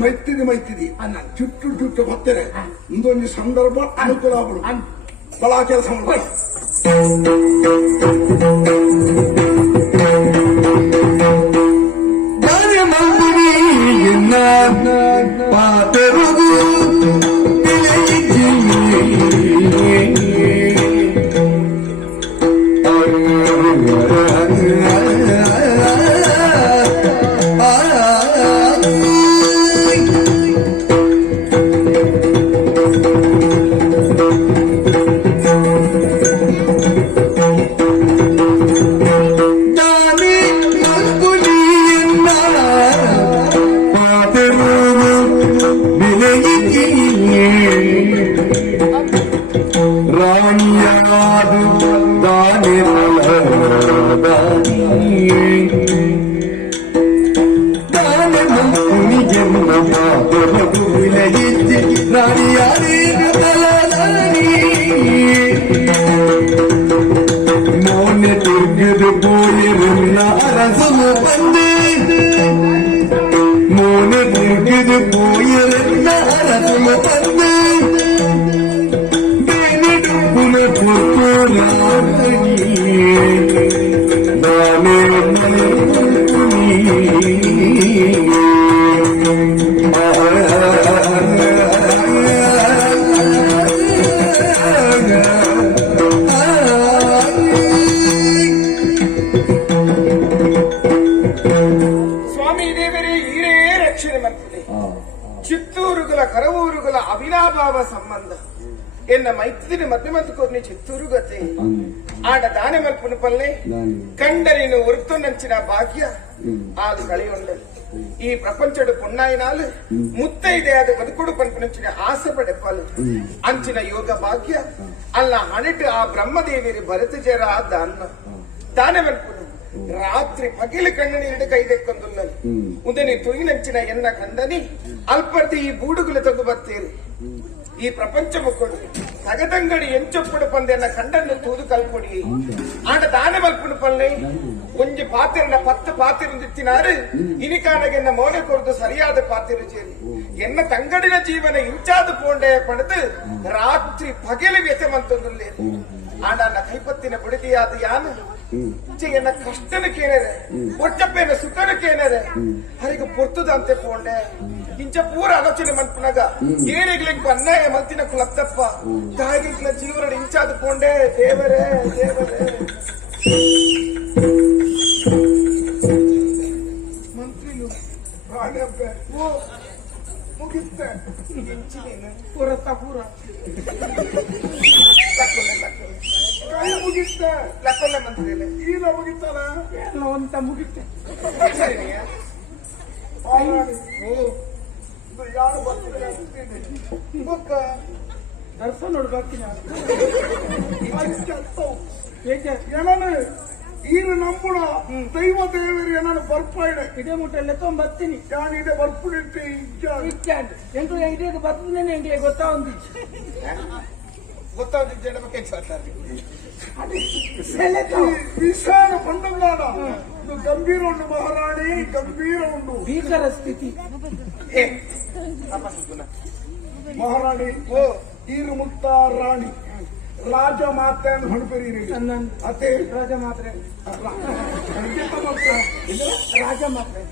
ಮೈತಿದಿ ಚುಟ್ಟು ಬರ್ತೇನೆ ಇಂದೊಂದು ಸಂದರ್ಭ ಅನುಕೂಲ ಆಗ್ಬಿಡು ಬಲ ಕೆಲಸ ಮಾಡ್ಬೋದು చిత్తూరుగుల కరవూరుగుల అవినాభావ సంబంధ ఎన్న మైత్రిని మధ్యమతుకొని చిత్తూరు గతే ఆడ దాని మల్పుని పల్లె కండరిని ఉరుతున్నంచిన భాగ్య ఆది కలి ఉండదు ఈ ప్రపంచడు పున్నాయినాలు ముత్తైదే అది బతుకుడు పనిపించిన ఆశపడే పలు అంచిన యోగ భాగ్య అలా అనిటి ఆ బ్రహ్మదేవిని భరత చేరా దాని మల్పును ರಾತ್ರಿ ಪಗಿಲು ಕಣ್ಣನೀರಿಡ ಕೈದೆಕ್ಕೊಂದುಲ್ಲದು ಉದನಿ ತುಯಿನಂಚಿನ ಎನ್ನ ಕಂದನಿ ಅಲ್ಪರ್ತಿ ಈ ಬೂಡುಗುಲ ತಗು ಬರ್ತೇರಿ ಈ ಪ್ರಪಂಚ ಮುಕ್ಕೊಡು ತಗದಂಗಡಿ ಎಂಚೊಪ್ಪಡು ಪಂದೆನ್ನ ಕಂಡನ್ನು ತೂದು ಕಲ್ಪೊಡಿ ಆಂಡ ದಾನ ಮಲ್ಪುಡು ಪಲ್ಲೆ ಒಂಜಿ ಪಾತ್ರೆನ 10 ಪಾತ್ರೆಂದಿತ್ತಿನಾರು ಇನಿಕಾನಗೆನ್ನ ಮೋನೆ ಕೊರದು ಸರಿಯಾದ ಪಾತ್ರೆ ಸೇರಿ ಎನ್ನ ತಂಗಡಿನ ಜೀವನ ಇಂಚಾದ ಪೋಂಡೆ ಪಡೆದು ರಾತ್ರಿ ಪಗಿಲು ವ್ಯಸಮಂತೊಂದುಲ್ಲೇ ಆಂಡ ನನ್ನ ಕೈಪತ್ತಿನ ಬಿಡದಿಯಾದ ಯಾನು ಎನ್ನ ಕಷ್ಟನ ಕೇನರೆ ಒಚ್ಚಪ್ಪೇನ ಸುಖನ ಕೇನರೆ ಹರಿಗೆ ಪೊರ್ತುದಂತೆ ಪೋಂಡೆ ಇಂಚ ಪೂರ ಆಲೋಚನೆ ಮನ್ಪುನಾಗ ಏನಿಗ್ಲಿಂಗ್ ಅನ್ಯಾಯ ಮಲ್ತಿನ ಕುಲತ್ತಪ್ಪ ತಾಯಿಗಿನ ಜೀವನ ಇಂಚಾದ ಪೋಂಡೆ ದೇವರೇ ದೇವರೇ ಮಂತ್ರಿಲು ರಾಣೆಬ್ಬೆ ಓ ಮುಗಿತ್ತೆ ಪೂರತ್ತ ಪೂರ ಕೈ ಮುಗಿತ್ತೆ ಲಕ್ಕೊಲ್ಲ ಮಂತ್ರಿಲೆ ಈಗ ಮುಗಿತಾನ ಏನೋ ಅಂತ ಮುಗಿತ್ತೆ ಯಾರು ಬರ್ತಾರೆ ದರ್ಶನ ನೋಡ್ಬೇಕು ಏನಾನು ಈಗ ನಮ್ಮಳ ದೈವ ದೇವರು ಏನಾನು ಬರ್ಪಾಯಿಡೆ ಇದೇ ಮುಟ್ಟೆಲ್ಲ ತೊಂಬತ್ತೀನಿ ನಾನು ಇದೇ ಬರ್ಪುಡಿಟ್ಟು ಇಚ್ಚಾಂಡು ಎಂಟು ಇದೇ ಬರ್ತದೇನೆ ಎಂಗ್ಲೇ ಗೊತ್ತಾವಂದಿದ್ದೇನೆ ಬಗ್ಗೆ ವಿಶಾಲ ಪಂಡಲಾಡ ಗಂಭೀರ ಉಂಡು ಮಹಾರಾಣಿ ಗಂಭೀರ ಉಂಡು ಭೀಕರ ಸ್ಥಿತಿ ಮಹಾರಾಣಿ ಓ ಈರು ಮುಕ್ತ ರಾಣಿ ರಾಜ ಮಾತೆ ಅಂತ ಹೊಣಪೆರಿ ಅತ್ತೆ ರಾಜ ಮಾತ್ರೆ ರಾಜ ಮಾತ್ರೆ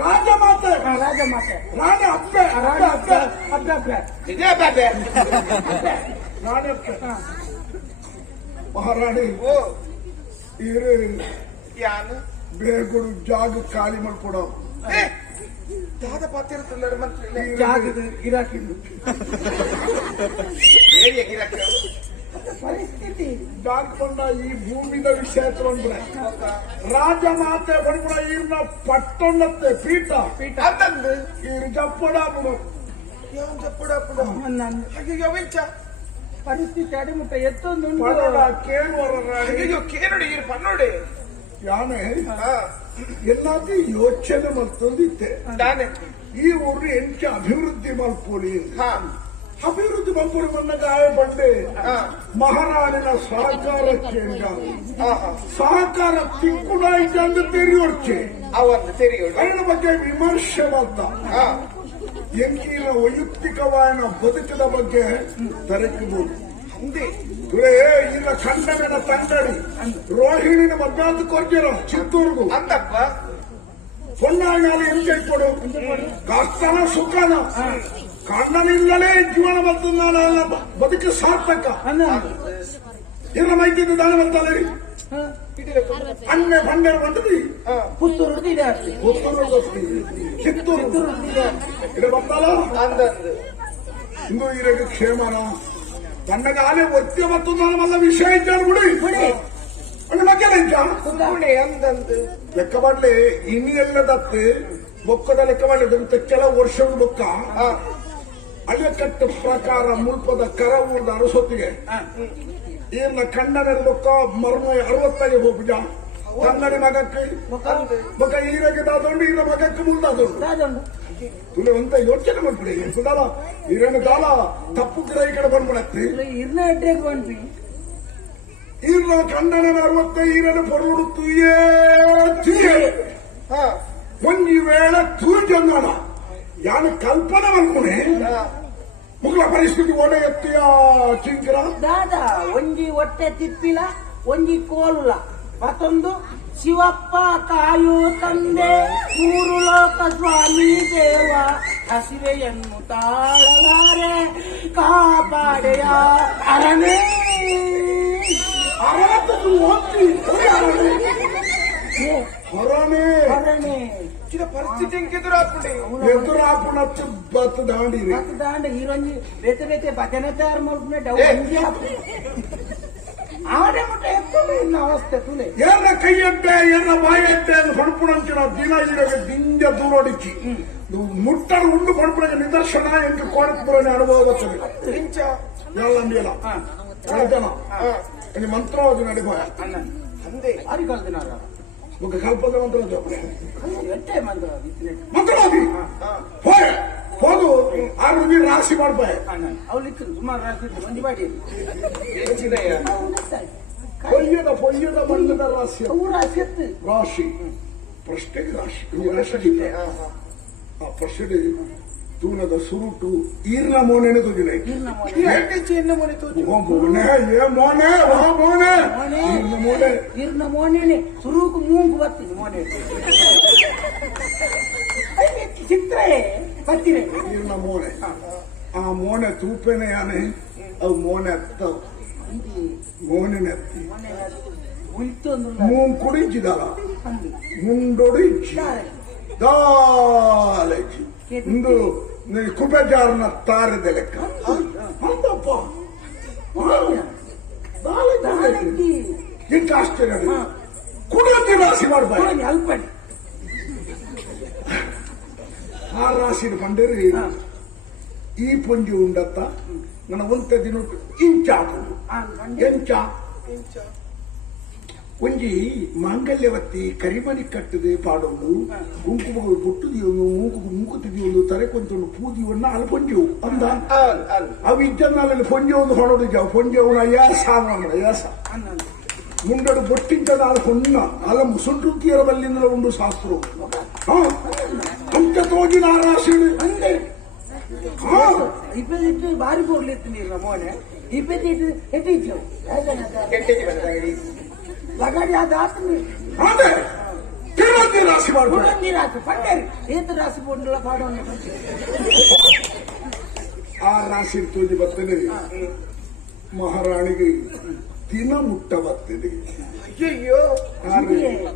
ರಾಜ ಮಾತೆ ರಾಜ ಮಾತೆ ರಾಣಿ ಅಪ್ಪೆ ರಾಣಿ ಅಪ್ಪೆ ಅಪ್ಪೆ ಅಪ್ಪೆ ಇದೇ ಅಪ್ಪೆ ರಾಣಿ ಅಪ್ಪೆ ಮಹಾರಾಣಿ ಓ ಇರು ಯಾನು ಬೇಗುಡು ಜಾಗ ಖಾಲಿ ಮಾಡ್ಕೊಡೋ ದಾದ ಪಾತ್ರ ಜಾಗದ ಗಿರಾಕಿಂದು ಪರಿಸ್ಥಿತಿ ಜಾಗಕೊಂಡ ಈ ಭೂಮಿದ ವಿಷಯ ತಗೊಂಡ್ರೆ ರಾಜ ಮಾತೆ ಬಂದ್ಬಿಡ ಇವ್ರನ್ನ ಪಟ್ಟೊಂಡತ್ತೆ ಪೀಠ ಪೀಠ ಅಂತಂದು ಇವ್ರು ಜಪ್ಪಡಾಪುಡು ಜಪ್ಪಡಾಪುಡು ಹಾಗೆ ವೆಂಚ ಪರಿಸ್ಥಿತಿ ಅಡಿಮುಟ್ಟ ಎತ್ತೊಂದು ಕೇನೋಡಿ ಇರು ಪನ್ನೋಡಿ ಯಾನೆ ಎಲ್ಲಾದ್ರೂ ಯೋಚನೆ ಮತ್ತೊಂದಿತ್ತೆ ಈ ಊರು ಎಂಚ ಅಭಿವೃದ್ಧಿ ಮಲ್ಪೋಲಿ ಅಭಿವೃದ್ಧಿ ಬಂಪರು ಮನ್ನ ಗಾಯಪಟ್ಟೆ ಮಹಾರಾಣಿನ ಸಹಕಾರಕ್ಕೆ ಸಹಕಾರ ತಿಕ್ಕುಡಾಯ್ತು ಅಂತ ತೆರೆಯೋರ್ಚೆ ಅದರ ಬಗ್ಗೆ ವಿಮರ್ಶೆ ಬಂತ ಎಂಕಿನ ವೈಯಕ್ತಿಕವಾದ ಬದುಕದ ಬಗ್ಗೆ ತೆರಕಬಹುದು ಇಲ್ಲ ಖಂಡನ ತಂಡಡಿ ರೋಹಿಣಿನ ಮಧ್ಯಾಹ್ನ ಕೊರ್ಜರ ಚಿತ್ತೂರ್ಗು ಅಂತಪ್ಪ ಹೊನ್ನಾಳಿ ಎಂಜಾಯ್ ಕೊಡು ಕಷ್ಟನ ಸುಖನ ಕಣ್ಣನಿಂದಲೇ ಜೀವನ ಮತ್ತು ಬದುಕು ಸಾರ್ಥಕ ಇಲ್ಲ ಮೈತಿದ್ದು ದಾನ ಬಂತಲ್ಲ ಅನ್ಯ ಭಂಡಾರ ಬಂದ್ರಿ ಪುತ್ತೂರು ಚಿತ್ತೂರು ಇದು ಬಂತಲ್ಲ ಇಂದು ಇರಗೆ ಕ್ಷೇಮನ ತನ್ನಗ ಆಲೆ ಒತ್ತಿ ಮತ್ತು ನಮ್ಮಲ್ಲ ವಿಷಯ ಇದ್ದಾನೆ ಬಿಡಿ ಲೆಕ್ಕ ಮಾಡ್ಲಿ ಇನ್ನೆಲ್ಲದತ್ತು ಬೊಕ್ಕದ ಲೆಕ್ಕ ಮಾಡಿದ್ರು ಕೆಲವು ವರ್ಷದ ಬೊಕ್ಕ ಅಳೆಕಟ್ಟು ಪ್ರಕಾರ ಮುಲ್ಪದ ಕರ ಊರ್ದ ಅರಸೊತ್ತಿಗೆ ಏನ ಕಣ್ಣನ ಬೊಕ್ಕ ಮರ್ಮ 60 ಹೋಗ್ಬಿಜ ಕನ್ನಡಿ ಮಗಕ್ಕೆ ಬೊಕ್ಕ ಈರಗೆ ದಾದೊಂಡು ಈರ ಮಗಕ್ಕೆ ಮುಂದಾದೊಂಡು ತುಲೆ ಅಂತ ಯೋಚನೆ ಮಾಡ್ಬಿಡಿ ಸುಧಾರ ಈರನ ಕಾಲ ತಪ್ಪು ಈ ಕಡೆ ಬಂದ್ಬಿಡತ್ತಿ ಈರ್ನ ಕಣ್ಣನ 60 ಈರನ ಪೊರುಡುತ್ತು ಒಂಜಿ ವೇಳೆ ತೂರ್ಜೊಂದಣ ಯಾನ ಕಲ್ಪನೆ ಮಾಡ್ಕೊನೆ ಮುಗ್ಲ ಪರಿಸ್ಥಿತಿ ಒಡೆ ಎತ್ತಿಯ ಚಿಂಕರ ದಾದ ಒಂಜಿ ಹೊಟ್ಟೆ ತಿಪ್ಪಿಲ ಒಂಜಿ ಕೋಲುಲ ಮತ್ತೊಂದು ಶಿವಪ್ಪ ಕಾಯು ತಂದೆ 3 ಲೋಕ ಸ್ವಾಮಿ ದೇವ ಹಸಿವೆಯನ್ನು ತಾಳಲಾರೆ ಕಾಪಾಡೆಯ ಅರನೇ ಹೊರನೇ ಪರಿಸ್ಥಿತಿ ಎದುರಾಪುಣಚ್ಚು ಬತ್ತು ದಾಂಡಿರಿ ಈರೊಂಜಿ ಬೇತೆ ಬೇತೆ ಭಜನೆ ತಯಾರು ಮಾಡ್ಕೊಂಡೆ ಆಡೆ ಮುಟ್ಟ ಎತ್ಕೊಂಡು ಇನ್ನ ಅವಸ್ಥೆ ತುಲೆ ಏನ ಕೈಯಟ್ಟೆ ಏನ ಬಾಯಟ್ಟೆ ಪಡ್ಪುಣಂಚಿನ ದಿನ ಇರಗೆ ದಿಂಜ ದೂರೋಡಿಕ್ಕಿ ಮುಟ್ಟಡ ಉಂಡು ಪಡ್ಪುಣ ನಿದರ್ಶನ ಎಂಟು ಕೋಣಪುರನೆ ಅನುಭವ ಬರ್ತದೆ ಎಲ್ಲ ಕಳೆದನ ಮಂತ್ರವಾದ ನಡಿಭಾಯ ಅರಿಕಲ್ದಿನ ఒక కల్పన మంత్రం ಮಂತ್ರವಾದಿ ಹೋದು ಆ ರುಜಿ ರಾಶಿ ಮಾಡ್ಬಾಯ ಅವ್ರು ಇತ್ತು ಸುಮಾರು ರಾಶಿ ಮಂದಿ ಮಾಡಿ ಪೊಯ್ಯದ ಮಂಡದ ರಾಶಿ ರಾಶಿ ಎತ್ತು ರಾಶಿ ಪ್ರಶ್ನೆಗೆ ರಾಶಿ ಪ್ರಶ್ನೆ ತೂನದ ಸುರುಟು ಈರ್ನ ಮೋನೆನೆ ತುಜಿನ ಈರ್ನ ಮೋನೆನೆ ಸುರುಕು ಮೂಗು ಬರ್ತೀನಿ ಮೋನೆ ಚಿತ್ರ ಬರ್ತೀನಿ ಈರ್ನ ಮೋನೆ ಆ ಮೋನೆ ತೂಪೆನೆ ಯಾನೆ ಅವು ಮೋನೆ ಎತ್ತವು ಮೋನೆನೆ ಎತ್ತಿ ಮೂನ್ ಕುಡಿಂಚಿದಲ್ಲ ಮುಂಡೊಡಿಂಚಿ ದಾಲೆಚ್ಚಿ ಇಂದು ಕುಬೆಜಾರನ ತಾರದೆ ಲೆಕ್ಕ ಅಂತಪ್ಪ ಇಂತ ಆಶ್ಚರ್ಯ ಕುಡಿಯೋತಿ ರಾಶಿ ಮಾಡ್ಬಾರ್ದು ಅಲ್ಪಡಿ ಆ ರಾಶಿನ ಬಂದಿರಿ ಈ ಪುಂಜಿ ಉಂಡತ್ತ ನನ್ನ ಒಂತ ದಿನ ಇಂಚ ಎಂಚ ಒಂಜಿ ಮಾಂಗಲ್ಯವತ್ತಿ ಕರಿಮನಿ ಕಟ್ಟದೆ ಪಾಡೋದು ಕುಂಕುಮ ಬೊಟ್ಟುದಿಯೋದು ಮೂಕುತ್ತಿದಿಯೋದು ತಲೆ ಕೊಂತೊಂದು ಪೂದಿಯನ್ನ ಅಲ್ಲಿ ಪೊಂಜೆವು ಅಂದ ಅವು ಇದ್ದನ್ನಲ್ಲಿ ಪೊಂಜೆ ಒಂದು ಹೊಡೋದು ಜಾವು ಪೊಂಜೆ ಯಾಸ ಯಾಸ ಮುಂಡಡು ಬೊಟ್ಟಿಂಟದ ಅಲ್ಲಿ ಹೊನ್ನ ಅಲ್ಲ ಮುಸುಂಟುತ್ತಿಯರ ಬಲ್ಲಿಂದ ಒಂದು ಶಾಸ್ತ್ರ ಅಂತ ತೋಗಿ ನಾರಾಶಿಣಿ ಇಪ್ಪತ್ತು ಬಾರಿ ಬೋರ್ಲಿತ್ತು ನೀರು ಮೋನೆ ಇಪ್ಪತ್ತು ಎಟ್ಟಿತ್ತು ಲಗಾಡಿ ಅದು ಆತನಿ ರಾಶಿ ಮಾಡ್ಬೋದು ನೀರಾತು ಪಂಡೇರಿ ಏತು ರಾಶಿ ಬೋರ್ಡ್ ಪಾಡೋಣ ಆ ರಾಶಿ ತೂಜಿ ಬರ್ತದೆ ಮಹಾರಾಣಿಗೆ ದಿನ ಮುಟ್ಟ ಬರ್ತದೆ ಅಯ್ಯೋ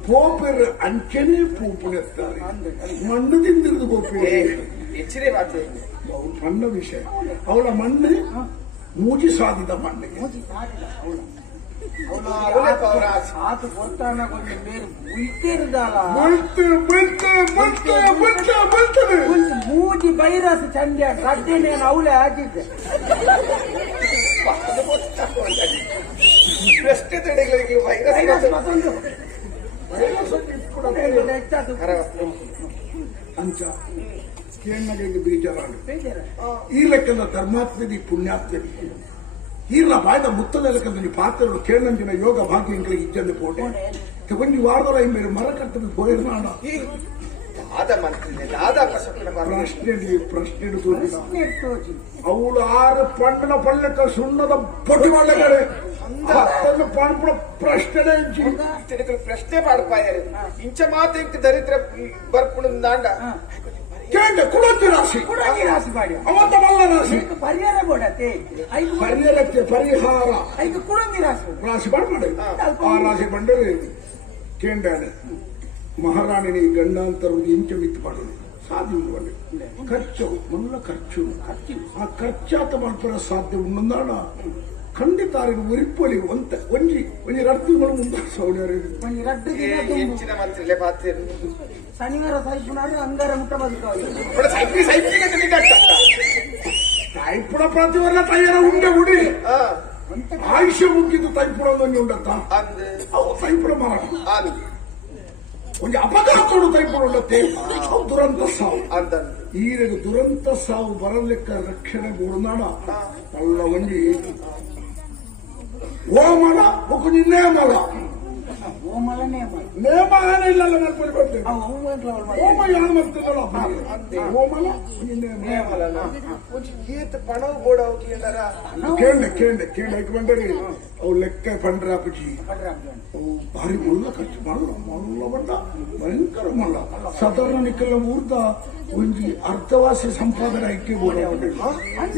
ಪೋಪರ್ ಅಂಚನೆ ಪೂಪುನೆತ್ತಾರೆ ಮಣ್ಣು ತಿಂದಿರುದು ಗೋಪಿ ಹೆಚ್ಚಿನ ಮಾತು ಸಣ್ಣ ವಿಷಯ ಅವಳ ಮಣ್ಣು ಮೂಜಿ ಸಾಧಿದ ಮಣ್ಣಿಗೆ ಆತು ಕೊಡ್ತಾನ ಕೊಂಚం ಬೇರೆ ಬುಲ್ತಿರ್ದಲ್ಲ ಮೂಜಿ ಬೈರಸ್ ಚಂದ ಗಡ್ಡೆ నేను ಅವಳೆ ಹಾಕಿದ್ದೆ ಪ್ರಶ್ನೆ ತಡೆಗಳಿಗೆ ಅಂಚ ಕೇಳಿಗೆ ಬೇಜಾರಾಡು ಬೇಜಾರ ಈ ಲೆಕ್ಕದ ಧರ್ಮಾತ್ಮದಿ ಪುಣ್ಯಾತ್ಮದಿ ಈರ್ನ ಬಾಯ್ದ ಮುತ್ತದ ಲೆಕ್ಕದ ನೀ ಪಾತ್ರಗಳು ಕೇಳಂಜಿನ ಯೋಗ ಭಾಗ್ಯ ಇಂಗಳಿಗೆ ಇಜ್ಜಂದು ಪೋಟೆ ಒಂದು ವಾರದೊಳ ಹಿಂಬೇರು ಮರ ಕಟ್ಟದ ಪೋಯಿರ್ನಾಡ ಆದ ಮಂತ್ರಿ ದಾದಾ ಪ್ರಶ್ನೆ ಅವಳು ಆರು ಪಂಡನ ಪಳ್ಳಕ್ಕ ಸುಣ್ಣದ ಪೊಟ್ಟಿ ಒಳ್ಳೆಗಡೆ ಪಂಪಳ ಪ್ರಶ್ನೆ ಪ್ರಶ್ನೆ ಪಾಡ್ಪಾಯರು ಇಂಚ ಮಾತು ಇಂಕ ದರಿದ್ರ ಬರ್ಪುಣ ದಾಂಡ ಕೇಂದ್ರ ಕುಡಂತಿ ರಾಶಿ ರಾಶಿ ಮಾಡಿ ಅವಂತ ಮಲ್ಲ ರಾಶಿ ಪರಿಹಾರ ಕೊಡತ್ತೆ ಪರಿಹಾರಕ್ಕೆ ಪರಿಹಾರ ಐದು ಕುಡಂಗಿ ರಾಶಿ ರಾಶಿ ಮಾಡಿ ಆ ರಾಶಿ ಬಂಡರೆ ಕೇಂದ್ರಾನೆ ಮಹಾರಾಣಿನಿ ಗಂಡಾಂತರ ಇಂಚ ಮಿತ್ತು ಮಾಡೋದು ಸಾಧ್ಯ ಖರ್ಚು ಮಲ್ಲ ಖರ್ಚು ಆ ಖರ್ಚಾತ ಮಾಡ್ಪರ ಸಾಧ್ಯ ಉಂದಾಡ ಖಂಡಿತ ಉರಿಪೊಲಿ ಒಂಜಿ ರಡ್ಡುಗಳು ಮುಂದೆ ಸೌಳ್ಯಾರ ಹೆಚ್ಚಿನ ಮಂತ್ರಿಲೆ ಪಾತ್ರೆ ಶನಿವಾರ ಸೈಪುನಾಡು ಅಂಗಾರ ಮುಟ್ಟ ಬದುಕಾವುದು ತೈಪುಡ ಪ್ರತಿವರ್ಗ ತಯಾರ ಉಂಡೆ ಉಡಿ ಆಯುಷ್ಯ ಮುಗಿದು ತೈಪುಡ ಒಂದು ಉಂಡತ್ತ ಅವು ತೈಪುಡ ಮಾಡ ಒಂದು ಅಪಘಾತಗಳು ತೈಪುಡ ಉಂಡತ್ತೆ ಅವು ದುರಂತ ಸಾವು ಈರೆಗೆ ದುರಂತ ಸಾವು ಬರಲಿಕ್ಕ ರಕ್ಷಣೆ ಗೋಡುನಾಡ ಅಲ್ಲ ಒಂಜಿ ಓಮಳ ಒಕ್ಕು ನೇಮಳ ಓಮಲ ನೇಮ ಇಲ್ಲ ಮಾಡ್ಕೊಂಡು ಬರ್ತೇವೆ ಓಮ ಯಾರು ಮಾಡ್ತಿದ್ದಲ್ಲ ಓಮಲ ಪಣವು ಬೋಡ ಕೇಂದ್ರ ಬಂದರೆ ಅವು ಲೆಕ್ಕ ಪಂಡ್ರ ಅಪ್ಪಜಿ ಅವು ಭಾರಿ ಮುಳ್ಳ ಖರ್ಚು ಮಲ್ಲ ಬಂಡ ಭಯಂಕರ ಮಲ್ಲ ಸಾಧಾರಣ ನಿಕ್ಕೆಲ್ಲ ಊರ್ದ ಒಂಜಿ ಅರ್ಧವಾಸಿ ಸಂಪಾದನೆ ಐಕ್ಯ ಬೋಡ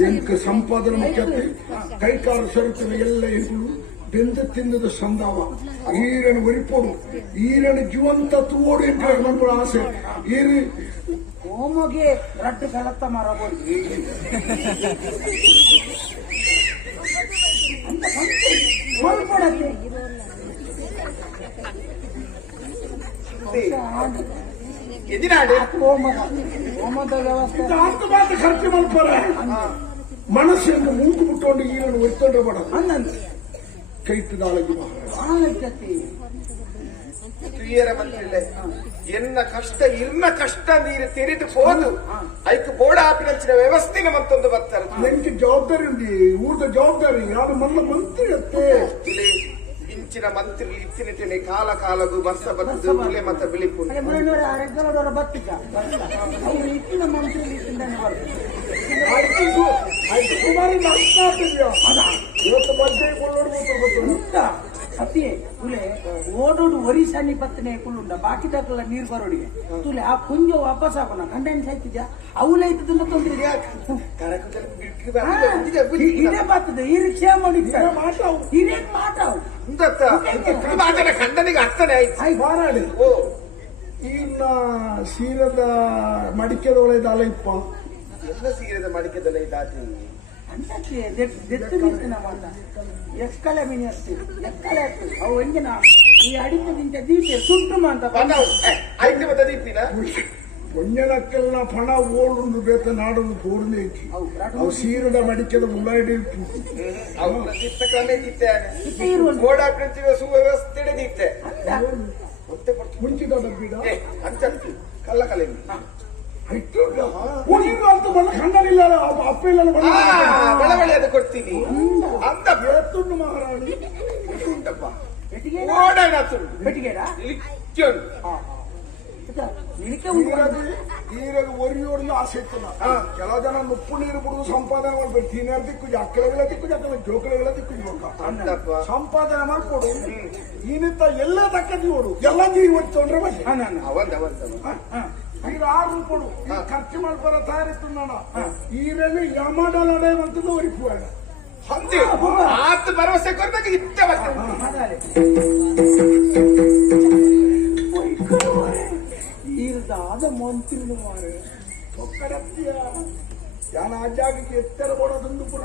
ಎಂಕ ಸಂಪಾದನೆ ಮುಖ್ಯತೆ ಕೈಕಾಲು ಸರುತ್ತವೆ ಎಲ್ಲ ಎಂಟು ಬೆಂದ ತಿನ್ನದ ಸಂದಾವ ಈರನ್ನು ಒರಿಪೋಡು ಈರನ್ನು ಜೀವಂತ ತೂಡು ಎಂಟು ನಮ್ಮ ಆಸೆ ಈರಿ ಓಮಗೆ ರಟ್ಟು ಕಲತ್ತ ಮರಬೋದು ಎದಿನಾಡು ಹೋಮದ ವ್ಯವಸ್ಥೆ ಅಂತ ಮಾತ್ರ ಖರ್ಚು ಮಾಡ್ತಾರೆ ಮನಸ್ಸನ್ನು ಮೂಕು ಬಿಟ್ಟುಕೊಂಡು ಈರನ್ನು ಒತ್ತೊಂಡ್ರೆ ಬೇಡ ಹನ್ನೊಂದು ಕೈತದಾಳಗಿ ತುಯ್ಯರ ಮಂತ್ರಿಲೆ ಎನ್ನ ಕಷ್ಟ ಇರ್ನ ಕಷ್ಟ ನೀರು ತೆರೆದು ಹೋದು ಐಕ್ ಬೋಡ ಆಪಿನಂಚಿನ ವ್ಯವಸ್ಥೆನ ಮತ್ತೊಂದು ಬರ್ತಾರೆ ನನಗೆ ಜವಾಬ್ದಾರಿ ಉಂಡಿ ಊರ್ದ ಜವಾಬ್ದಾರಿ ಯಾರು ಮಲ್ಲ ಮಂತ್ರಿ ಅತ್ತೆ ಇಂಚಿನ ಮಂತ್ರಿ ಇತ್ತಿನ ಕಾಲ ಕಾಲಗೂ ವರ್ಷ ಬರ್ತದೆ ಮುಲೆ ಮತ್ತ ಬಿಳಿಪು ಬತ್ತಿಕ ಅವ್ರು ಇತ್ತಿನ ಮಂತ್ರಿ ಸುಮಾರು ನಷ್ಟ ಆಗ್ತಿದ್ಯಾ ಇವತ್ತು ಬಡ್ಡೆ ಸತ್ಯ ತುಲೆ ಓಡೋಡು ಒರಿಸಾನಿ ಪತ್ತನೆ ಕುಳ್ಳುಂಡ ಬಾಕಿ ತಕ್ಕಲ್ಲ ನೀರು ಬರೋಡಿಗೆ ತುಲೆ ಆ ಕುಂಜ ವಾಪಸ್ ಹಾಕೋಣ ಕಂಡೇನ್ ಸಾಯ್ತಿದ್ಯಾ ಅವಳ ಐತದನ್ನ ತೊಂದ್ರೆ ಇದೇ ಬರ್ತದೆ ಈ ರಿಕ್ಷಾ ಮಾಡಿ ಇದೇ ಮಾತಾವು ಖಂಡನಿಗೆ ಅರ್ಥನೇ ಮಾರಾಡಿ ಇನ್ನ ಸೀರದ ಮಡಿಕೆದ ಒಳ್ಳೆದಲ್ಲ ಇಪ್ಪ ಎಲ್ಲ ಸೀರದ ಮಡಿಕೆದಲ್ಲ ಇದಾತಿ ಅಂತಕ್ಕೆ ದೆತ್ತು ನಿಂತಿನ ಮಾತ ಎಕ್ಕಳೆ ಮೀನಿ ಹಚ್ತೀವಿ ಎಕ್ಕಳೆ ಹಾಕ್ತೀವಿ ಅವು ಹೆಂಗಿನ ಈ ಅಡಿತದಿಂದ ದೀಪೆ ಸುಟ್ಟು ಅಂತ ಐದು ಮತ್ತೆ ದೀಪಿನ ಒಂಜನಕ್ಕೆಲ್ಲ ಪಣ ಓಡುಂದು ಬೇತ ನಾಡೊಂದು ಪೂರ್ಣೆ ಐತಿ ಅವು ಸೀರದ ಮಡಿಕೆದ ಮುಳ್ಳಾಡಿ ಓಡಾಟ ಸುವ್ಯವಸ್ಥೆ ದೀಪ್ತೆ ಮುಂಚಿದ ಡಬ್ಬಿದ ಅಂತ ಕಲ್ಲ ಕಲೆ ಅಂತ ಬಂದ ಖಂಡನಿಲ್ಲ ಅಪ್ಪ ಇಲ್ಲ ಬೆಳವಳಿ ಅದು ಕೊಡ್ತೀನಿ ಅಂತ ಬೇತುಂಡು ಮಹಾರಾಣಿ ಉಂಟಪ್ಪ ಓಡಾಡ ಈರಾಗ ಒರಿಯೋರ್ನ ಆಸೆ ಇತ್ತು ಕೆಲವು ಜನ ಉಪ್ಪು ನೀರು ಬಿಡುದು ಸಂಪಾದನೆ ಮಾಡ್ಬೇಕು ತಿನ್ನರ್ ದಿಕ್ಕು ಅಕ್ಕಳೆಗಳ ದಿಕ್ಕು ಜೋಕಳೆಗಳ ದಿಕ್ಕು ಸಂಪಾದನೆ ಮಾಡ್ಕೊಡು ಈನಿಂದ ಎಲ್ಲ ತಕ್ಕದಿ ಓಡು ಎಲ್ಲ ಇವತ್ತು ತೊಂದ್ರೆ ಮತ್ತೆ ಈಗ 6 ರೂಪಾಯಿ ಖರ್ಚು ಮಾಡ್ಬಾರ ತಯಾರಿತ್ತು ನಾನು ಈರಲ್ಲಿ ಯಮಡಲಡೆ ಅಂತದ್ದು ಒರಿಪುವಾಡ ಅಂತೆ ಆತ ಭರವಸೆ ಕೊಡ್ಬೇಕು ಇತ್ತ ಈರ್ದಾದ ಮಂತ್ರಿನ ಮಾರೆ ಒಕ್ಕಡತ್ತೀಯ ಯಾನ ಆ ಜಾಗಕ್ಕೆ ಎತ್ತರ ಕೊಡೋದೊಂದು ಕೂಡ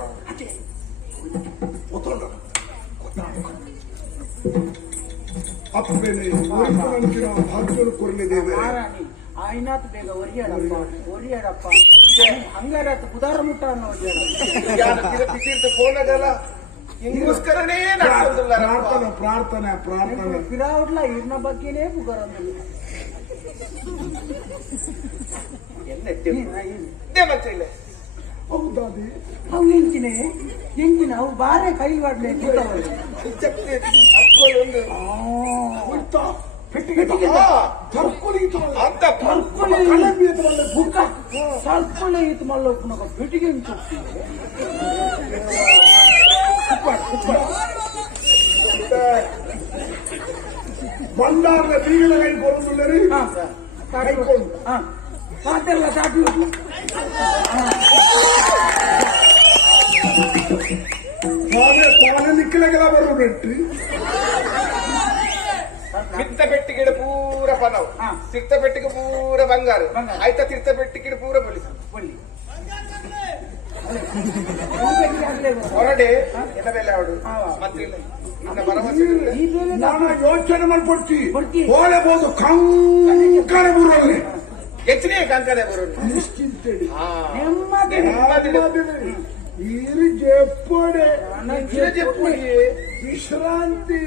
ಅಪ್ಪೇನೆ ಭಾಗ್ಯಗಳು ಕೊರಲಿದ್ದೇವೆ ಆಯ್ನಾತ್ ಬೇಗ ಒರಿಯಾಡಪ್ಪ ಹಂಗಾರತ್ತು ಕುದಾರ ಮುಟ್ಟ ಅನ್ನೋ ಫೋನ್ ಅದಲ್ಲ ಹಿಂಗೋಸ್ಕರನೇ ಪ್ರಾರ್ಥನೆ ಫಿರಾವುಡ್ಲ ಇರ್ನ ಬಗ್ಗೆನೇ ಪುಗಾರ ಎನ್ನೆ ಇದ್ದೇವೆ ಮಂತ್ರ ಇಲ್ಲ ಹೌದಾದೆ ಅವು ಎಂಚಿನ ಅವು ಬಾರೆ ಕೈ ಮಾಡ್ಲಿ ಒಂದು ಗೊತ್ತಾ ಪೆಟ್ಟಿಗೆ ಅಂತ ಸರ್ಪುಳ ಇತ್ತು ಮಲ್ಲ ಪೆಟ್ಟಿಗೆ ಬಂದಾರ ಬೀಗದ ಕೈ ಕೊಡುದಿಲ್ಲರಿ ಮಾತೆಲ್ಲ ಸಾಕು ತೋನೆ ನಿಕ್ಕಲೆಗೆಲ್ಲ ಬರೋಬಿಟ್ಟು ಮಿತ್ತ ಪೆಟ್ಟಿಗೆ ಪೂರ ಪನವು ತೀರ್ಥ ಪೆಟ್ಟಿಗೆ ಪೂರ ಬಂಗಾರ ಆಯ್ತಾ ತೀರ್ಥ ಪೆಟ್ಟಿಗೆ ಪೂರ ಪೊಲೀಸ್ ಹೊರಡೆ ಎಲ್ಲವೆಲ್ಲ ಅವಡು ಮತ್ತಿಲ್ಲ ಇನ್ನ ಭರವಸೆ ನಾನು ಯೋಚನೆ ಮಾಡ್ಕೊಡ್ತಿ ಹೋಗಬಹುದು ಕಂಕಣ ಬುರಲ್ಲಿ ಹೆಚ್ಚಿನ ಕಂಕಣ ಬರೋದು ನಿಶ್ಚಿಂತೆಡಿ ನೆಮ್ಮದಿ ಈರು ಜೆಪ್ಪಡೆ ವಿಶ್ರಾಂತಿ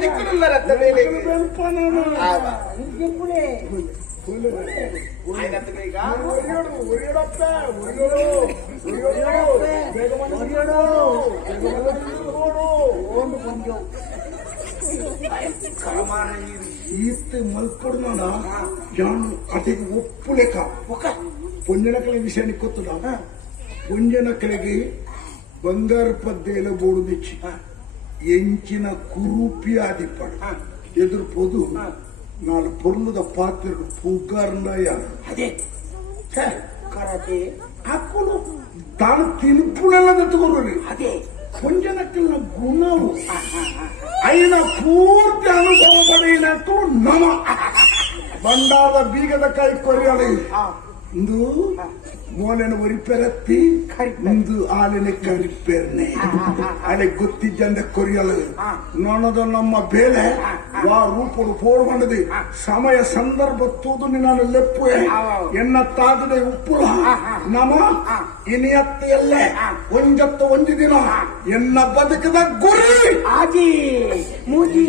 ದಿಕ್ಕುಲ್ಲ ರತ್ತ ಮೇಲೆ ಈಗ ಈತ್ ಮಲ್ಪಡು ನೋಡ ಜಾನು ಅದಕ್ಕೆ ಒಪ್ಪು ಲೆಕ್ಕ ಪೊಂಜನಕಲೆ ವಿಷಯ ಕೊತ್ತದ ಪೊಂಜನಕಲೆಗೆ ಬಂಗಾರ ಪದ್ದೆಲ ಬೋಡುದಿಚ್ಚಿ ಎಂಚಿನ ಕುರೂಪಿ ಆದಿಪ್ಪಡು ಎದುರು ಪೊದು ನಾಲ್ ಪೊರ್ಲುದ ಪಾತ್ರ ಪುಗಾರ್ನಾಯ ಅದೇ ಕರಾಟೆ ಹಾಕೊಂಡು ತಾನು ತಿನ್ಪುಳೆಲ್ಲ ತಗೊಂಡ್ರಿ ಅದೇ ಪೊಂಜನಕಲಿನ ಗುಣವು అయిన ಪೂರ್ತಿ ಅನುಭವ ಪಡೆಯಿನಟ್ಟು ನಮ ಬಂಡಾದ ಬೀಗದ ಕೈ ಕೊರಿಯಲಿ ಇಂದು ಮೋಲೆನ ಒರಿಪೆರತ್ತಿ ಇಂದು ಆಲೆನೆ ಕರಿಪೆರ್ನೆ ಅಲೆ ಗೊತ್ತಿದ್ದಂದ ಕೊರಿಯಲು ನೋಡೋದು ನಮ್ಮ ಬೇಲೆ ವಾ ರೂಪಡು ಪೋರ್ಮಂಡದಿ ಸಮಯ ಸಂದರ್ಭ ತೂದು ನಿನ್ನ ಲೆಪ್ಪುವೆ ಎನ್ನ ತಾಗದೆ ಉಪ್ಪುಲ ನಮ ಇನಿಯತ್ತೆಯಲ್ಲೇ ಒಂಜತ್ತು ಒಂದು ದಿನ ಎನ್ನ ಬದುಕದ ಗುರಿ ಆಜಿ ಮೂಜಿ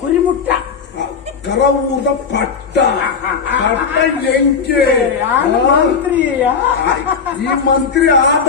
ಕುರಿಮುಟ್ಟ ಕರವೂದ ಪಟ್ಟ ಪಟ್ಟ ಎಂಕೆ ಮಂತ್ರಿ ಈ ಮಂತ್ರಿ ಆದ